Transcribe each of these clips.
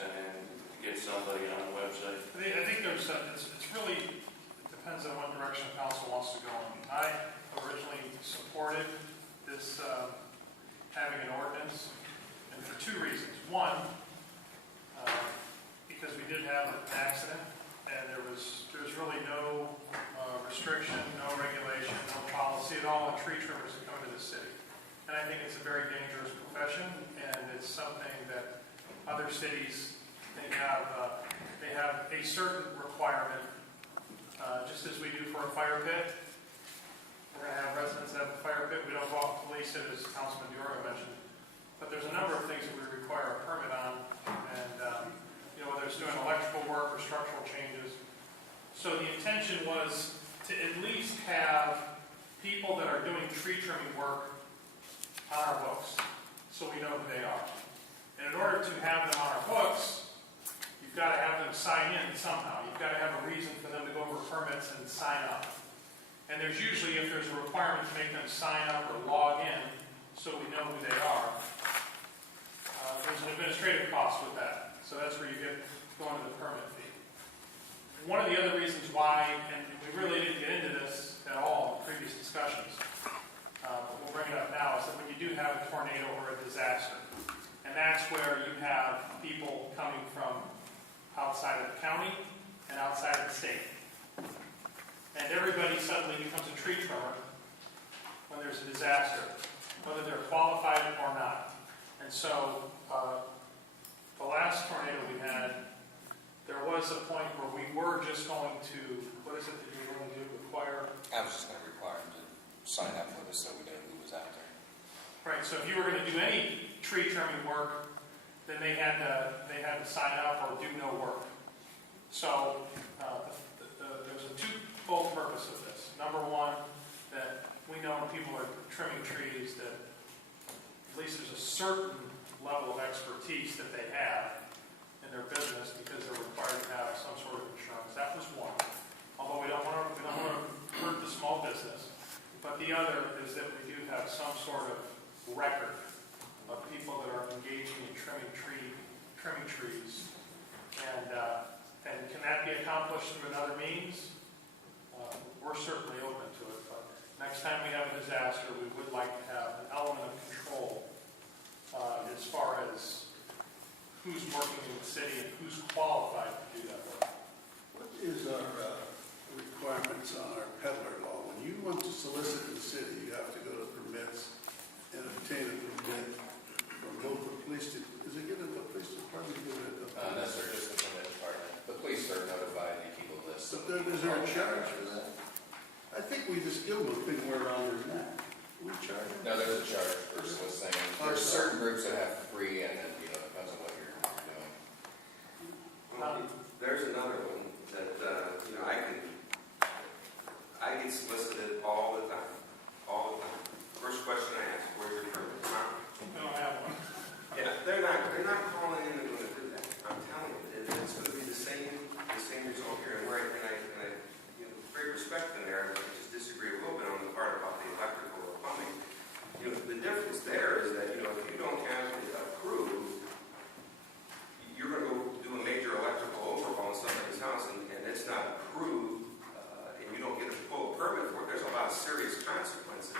sent in to get somebody on the website? I think there's, it's really, it depends on what direction council wants to go in. I originally supported this, having an ordinance, and for two reasons. One, because we did have an accident, and there was really no restriction, no regulation, no policy at all on tree trimmers that come into the city. And I think it's a very dangerous profession, and it's something that other cities, they have a certain requirement, just as we do for a fire pit. We're going to have residents that have a fire pit. We don't go out and police it, as Councilman Diorio mentioned. But there's a number of things that we require a permit on, and whether it's doing electrical work or structural changes. So the intention was to at least have people that are doing tree trimming work on our books, so we know who they are. And in order to have them on our books, you've got to have them sign in somehow. You've got to have a reason for them to go over permits and sign up. And there's usually, if there's a requirement to make them sign up or log in, so we know who they are, there's an administrative cost with that. So that's where you get going to the permit fee. One of the other reasons why, and we really didn't get into this at all in previous discussions, but we'll bring it up now, is that when you do have a tornado or a disaster, and that's where you have people coming from outside of the county and outside of the state. And everybody suddenly becomes a tree trimmer when there's a disaster, whether they're qualified or not. And so the last tornado we had, there was a point where we were just going to, what is it that you were going to do, require? I was just going to require them to sign up for this so we knew who was out there. Right, so if you were going to do any tree trimming work, then they had to sign up or do no work. So there's a twofold purpose of this. Number one, that we know when people are trimming trees that at least there's a certain level of expertise that they have in their business because they're required to have some sort of insurance. That was one. Although we don't want to hurt the small business. But the other is that we do have some sort of record of people that are engaging in trimming trees. And can that be accomplished through another means? We're certainly open to it. But next time we have a disaster, we would like to have an element of control as far as who's working in the city and who's qualified to do that work. What is our requirements on our peddler law? When you want to solicit the city, you have to go to permits and obtain a permit from both the police department. Is it given to the police department? No, sir, just the permit department. The police are notified and keep a list. But is there a charge for that? I think we just give them a thing where around their neck. We charge them? No, there's a charge for soliciting. There's certain groups that have free, and then it depends on what you're doing. Well, there's another one that I get solicited all the time. First question I ask, where's your permit? We don't have one. Yeah, they're not calling in and going to do that. I'm telling you, it's going to be the same result here. And I great respect in there. I just disagree a little bit on the part about the electrical or plumbing. The difference there is that if you don't have it approved, you're going to go do a major electrical overhaul in somebody's house, and it's not approved, and you don't get a full permit for it. There's a lot of serious consequences.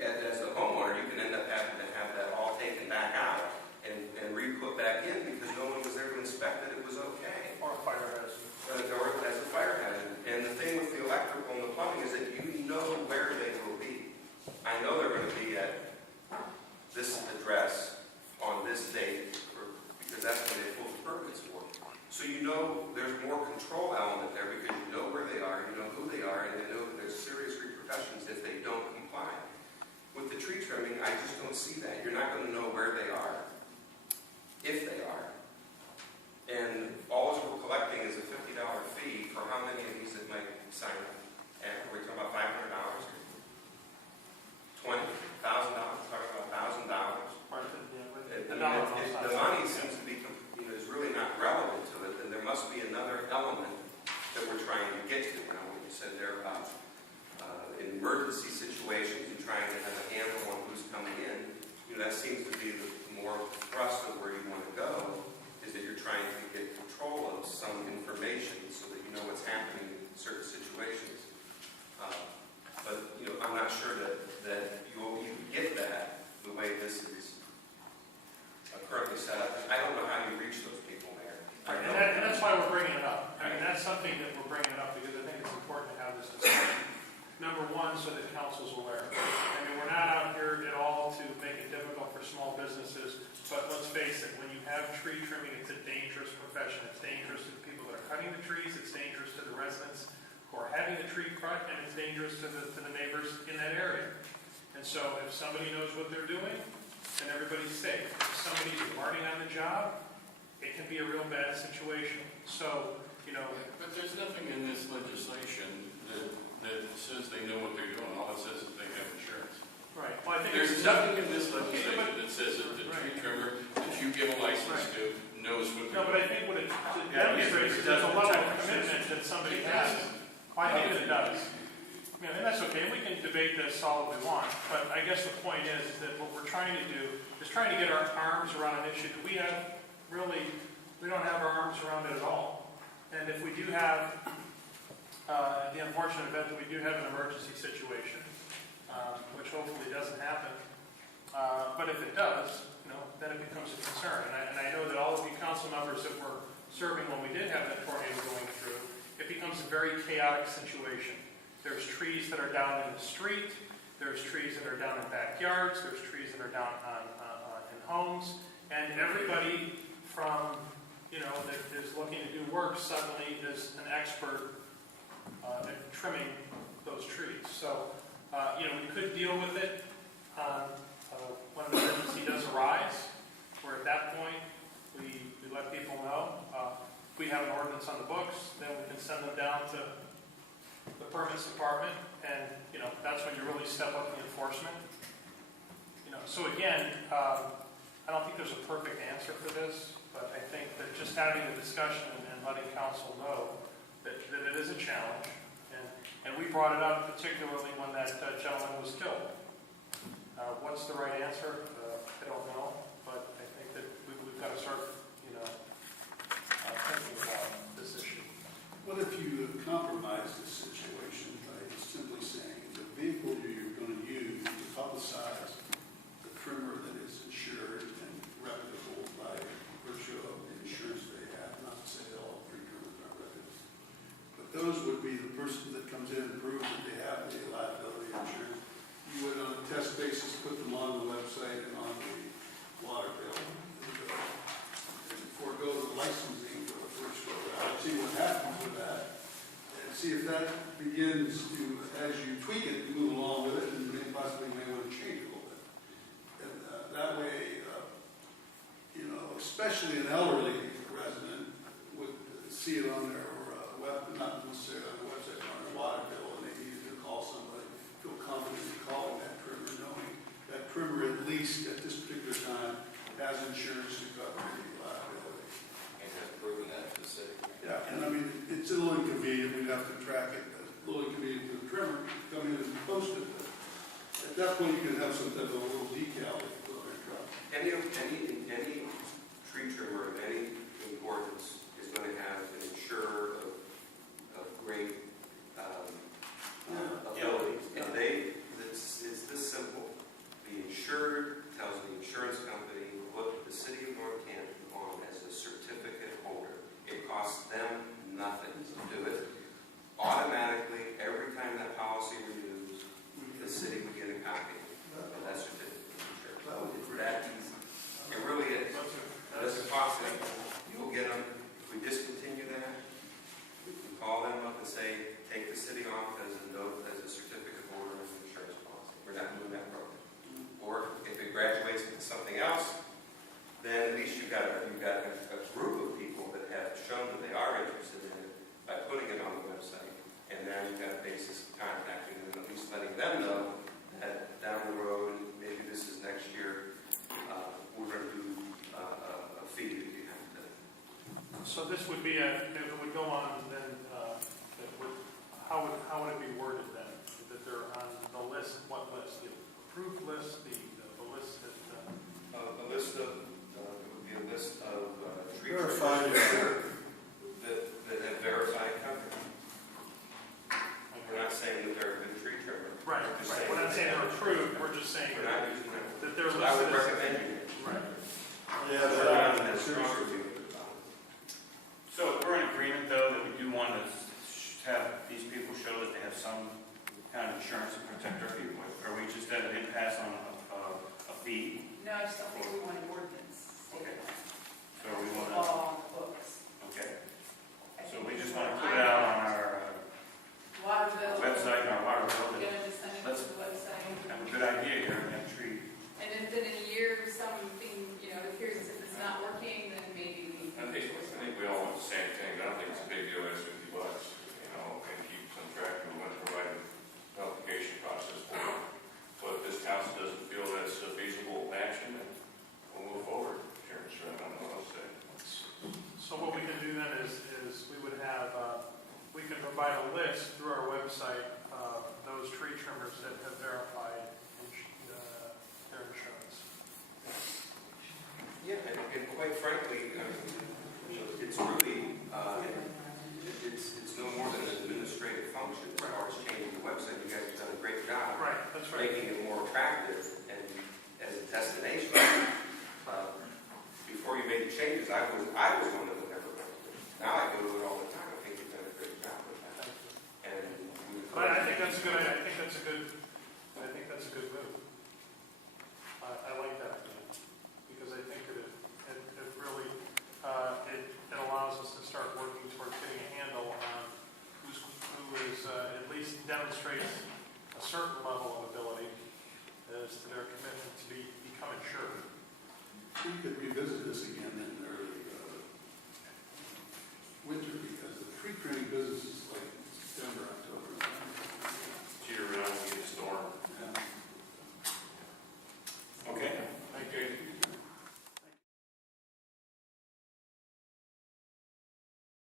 As the homeowner, you can end up having to have that all taken back out and re-put back in because no one was there to inspect that it was okay. Or a fire hazard. Or as a fire hazard. And the thing with the electrical and the plumbing is that you know where they will be. I know they're going to be at this address on this date because that's when they pull the permits for. So you know there's more control element there because you know where they are, you know who they are, and you know that there's serious repercussions if they don't comply. With the tree trimming, I just don't see that. You're not going to know where they are, if they are. And all we're collecting is a $50 fee for how many of these that might sign up. And are we talking about $500? 20? currently set up. I don't know how you reach those people, Mayor. Right, and that's why we're bringing it up. I mean, that's something that we're bringing up because I think it's important to have this discussion. Number one, so that council's aware. I mean, we're not out here at all to make it difficult for small businesses, but let's face it, when you have tree trimming, it's a dangerous profession. It's dangerous to the people that are cutting the trees, it's dangerous to the residents who are having the tree cut, and it's dangerous to the neighbors in that area. And so if somebody knows what they're doing, then everybody's safe. If somebody's learning on the job, it can be a real bad situation. So, you know, But there's nothing in this legislation that says they know what they're doing. All it says is they have insurance. right. Well, I think There's it's nothing in this legislation that says that the tree trimmer that you give a license to knows what No, they're but doing. I think what it demonstrates is there's a level of commitment that somebody has. I think that it does. You know, and that's okay, we can debate this all we want, but I guess the point is that what we're trying to do is trying to get our arms around an issue that we don't have our arms around it at all. And if we do have, the unfortunate event that we do have an emergency situation, which hopefully doesn't happen, but if it does, you know, then it becomes a concern. And I know that all of you council members that were serving when we did have that tornado going through, it becomes a very chaotic situation. There's trees that are down in the street, there's trees that are down in backyards, there's trees that are down in homes, and everybody from, you know, that is looking to do work suddenly is an expert at trimming those trees. So, you know, we could deal with it when an emergency does arise, where at that point we let people know. If we have an ordinance on the books, then we can send them down to the permits department, and, you know, that's when you really step up the enforcement. You know, so again, I don't think there's a perfect answer for this, but I think that just having the discussion and letting council know that it is a challenge, and we brought it up particularly when that gentleman was killed. What's the right answer? I don't know, but I think that we've got to start, you know, thinking about this issue. What if you compromise the situation by simply saying the vehicle you're going to use to publicize the trimmer that is insured and reputable by virtue of the insurance they have, not to say all tree trimmers are reputable, but those would be the person that comes in and proves that they have the liability insurance. You would, on a test basis, put them on the website and on the water bill and forego the licensing for the first go round. See what happens with that, and see if that begins to, as you tweak it, you move along with it, and possibly may want to change it a little bit. And that way, you know, especially an elderly resident would see it on their web, not necessarily on the website, but on their water bill, and they need to call somebody, feel confident in calling that trimmer, knowing that trimmer, at least at this particular time, has insurance to cover any liability. And has proven that to the city. Yeah, and I mean, it's a little inconvenient, we'd have to track it, a little inconvenient to the trimmer, come in and post it. But at that point, you can have some type of a little decal that you put on your truck. Any tree trimmer of any importance is going to have an insurer of great abilities. And it's this simple. The insured tells the insurance company what the city of North Canton on as a certificate holder. It costs them nothing to do it. Automatically, every time that policy renews, the city would get a copy of that certificate of insurance. It's that easy. It really is. It doesn't cost them. You'll get them. If we discontinue that, we can call them up and say, take the city off as a note, as a certificate holder of insurance policy. We're not doing that program. Or if it graduates into something else, then at least you've got a group of people that have shown that they are interested in it by putting it on the website. And now you've got a basis of contacting them, at least letting them know that down the road, maybe this is next year, we're going to do a fee that you have to. So this would be it would go on then, how would it be worded then? That they're on the list, what list? The approved list, the list that... A list of, it would be a list of tree Verified trimmers that have verified coverage. We're not saying that they're a good tree trimmer. Right, We're just right. We're not saying they're approved, we're just saying We're not using that. that they're So I would listed as... recommend you. Right. And Yeah, So they're- rather than stronger feeling about it. So if we're in agreement, though, that we do want to have these people show that they have some kind of insurance to protect our people, are we just at an impasse on a fee? No, I just don't think we want an ordinance. Okay. So we want to, Law on the books. okay, I so think we just it's want to more put it out on our Water bill. website, and our water bill, that Gonna just send it to the website. have a good idea here in that tree. And if then in a year, something, appears as if it's not working, then maybe we. I think we all want the same thing, I don't think it's a big deal, it's $50, and keep some track of when providing notification process for it. So if this council doesn't feel that's a feasible action, then we'll move forward. Chairman Sher, I don't know what else to say. So what we can do then is we would have, we can provide a list through our website of those tree trimmers that have verified their insurance. Yeah, and quite frankly, it's really, it's no more than an administrative function as far as changing the website. You guys have done a great job Right, that's right. making it more attractive and as a destination. Before you made the changes, I was one that would never go to it. Now I go to it all the time. I think you've done a great job with that. And But I think that's a good, I think that's a good move. I like that idea, because I think that it really, it allows us to start working towards getting a handle on who is, at least demonstrates a certain level of ability as to their commitment to become insured. We could revisit this again in early